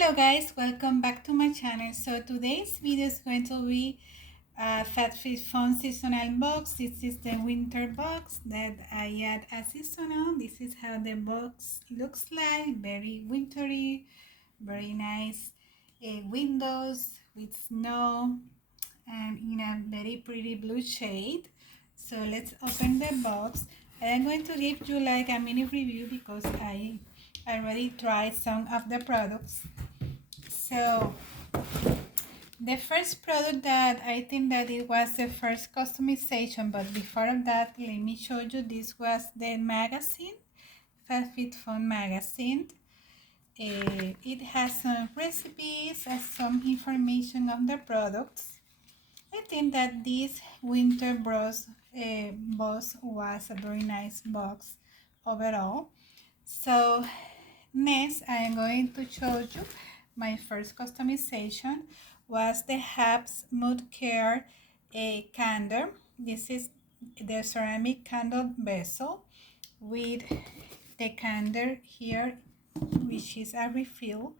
Hello guys, welcome back to my channel. So today's video is going to be a Fabfitfun seasonal box. This is the winter box that I add as seasonal. This is how the box looks like, very wintry, very nice windows with snow and in a very pretty blue shade. So let's open the box. I'm going to give you like a mini review because I already tried some of the products. So the first product that I think that it was the first customization, but before of that, let me show you. This was the magazine, Fabfitfun magazine. It has some recipes and some information on the products. I think that this winter box was a very nice box overall. So next, I am going to show you my first customization was the Habs Mood Care candle. This is the ceramic candle vessel with the candle here, which is a refill.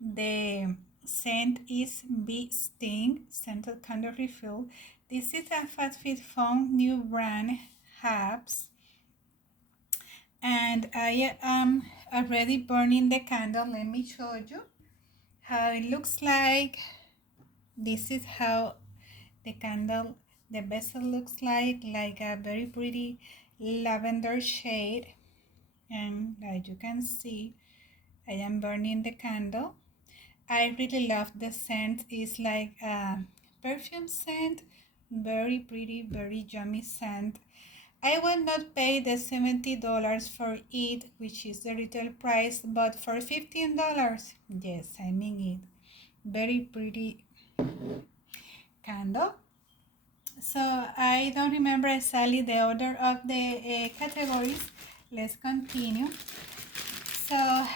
The scent is Bee Sting scented candle refill. This is a Fabfitfun new brand, Habs, and I am already burning the candle. Let me show you how it looks like. This is how the candle, the vessel looks like a very pretty lavender shade. And as you can see, I am burning the candle. I really love the scent. It's like a perfume scent, very pretty, very yummy scent. I will not pay the $70 for it, which is the retail price, but for $15, yes, I mean it. Very pretty candle. So I don't remember exactly the order of the categories. Let's continue. So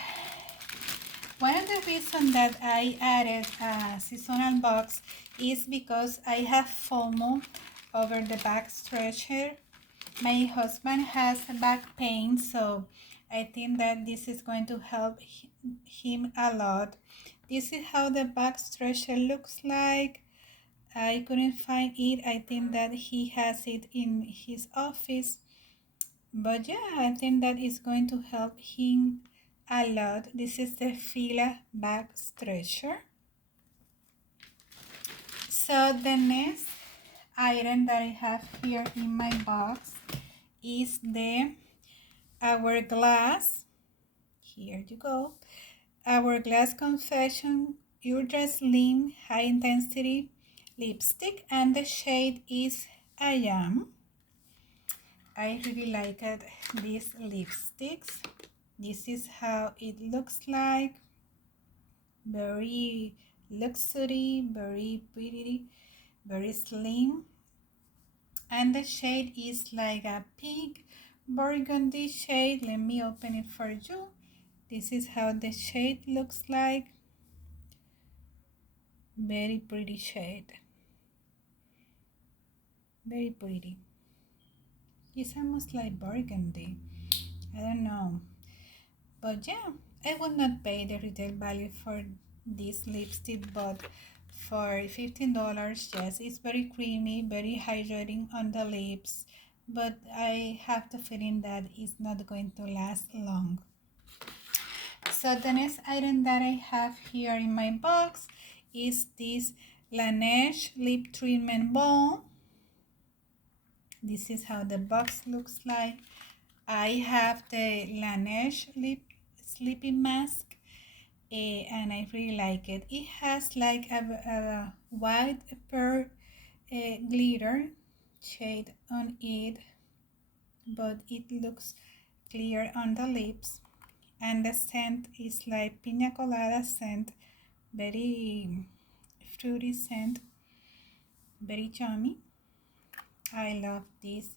one of the reasons that I added a seasonal box is because I have FOMO over the back stretcher. My husband has back pain, so I think that this is going to help him a lot. This is how the back stretcher looks like. I couldn't find it. I think that he has it in his office. But yeah, I think that is going to help him a lot. This is the Fila back stretcher. So the next item that I have here in my box is the Hourglass. Here you go. Hourglass Confession Ultra Slim High Intensity Lipstick, and the shade is I Am. I really like it, these lipsticks. This is how it looks like. Very luxury, very pretty, very slim. And the shade is like a pink burgundy shade. Let me open it for you. This is how the shade looks like. Very pretty shade. Very pretty. It's almost like burgundy. I don't know. But yeah, I would not pay the retail value for this lipstick, but for $15, yes, it's very creamy, very hydrating on the lips, but I have the feeling that it's not going to last long. So the next item that I have here in my box is this Laneige Lip Treatment Balm. This is how the box looks like. I have the Laneige Lip Sleeping Mask, and I really like it. It has like a white pearl glitter shade on it, but it looks clear on the lips. And the scent is like pina colada scent, very fruity scent, very yummy. I love this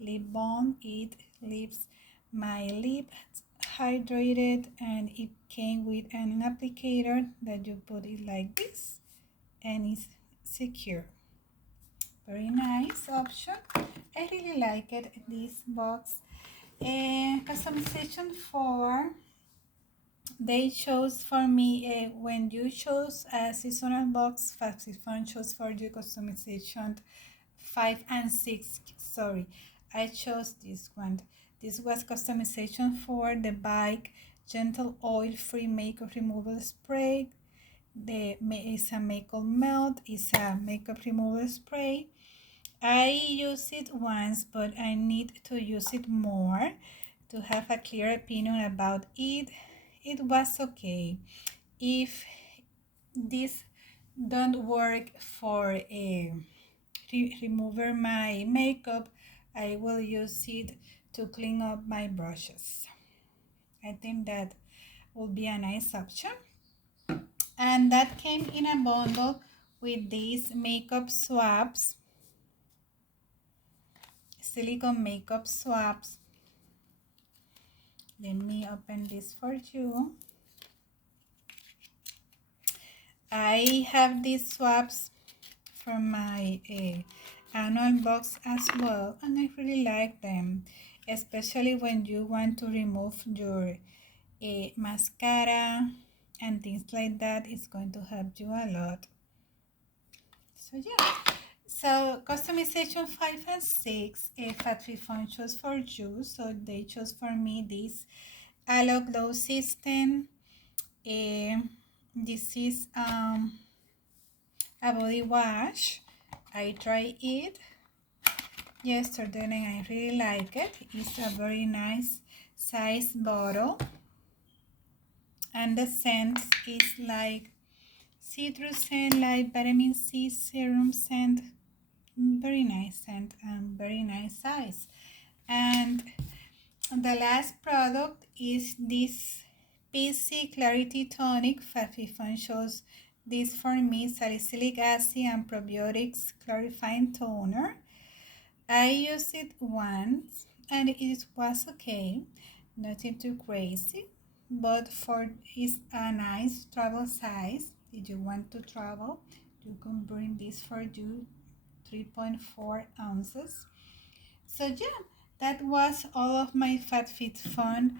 lip balm. It leaves my lips hydrated, and it came with an applicator that you put it like this and it's secure. Very nice option. I really like it, this box. And customization for they chose for me, when you chose a seasonal box, Fabfitfun chose for you customization 5 and 6. Sorry, I chose this one. This was customization for the bike, gentle oil-free makeup removal spray. It's a makeup melt, it's a makeup removal spray. I use it once, but I need to use it more to have a clear opinion about it. It was okay. If this don't work for remover my makeup, I will use it to clean up my brushes. I think that will be a nice option. And that came in a bundle with these makeup swabs, silicone makeup swabs. Let me open this for you. I have these swabs from my annual box as well, and I really like them, especially when you want to remove your mascara and things like that. It's going to help you a lot. So yeah, so customization 5 and 6, Fabfitfun chose for you, so they chose for me this aloe glow system. This is a body wash. I tried it yesterday and I really like it. It's a very nice size bottle, and the scent is like citrus scent, like vitamin C serum scent. Very nice scent and very nice size. And the last product is this PC Clarity Tonic. Fabfitfun shows this for me, salicylic acid and probiotics clarifying toner. I used it once and it was okay, nothing too crazy, but for it's a nice travel size. If you want to travel, you can bring this for you, 3.4 ounces. So yeah, that was all of my Fabfitfun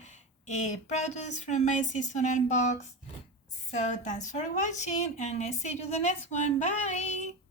products from my seasonal box. So thanks for watching and I see you the next one. Bye!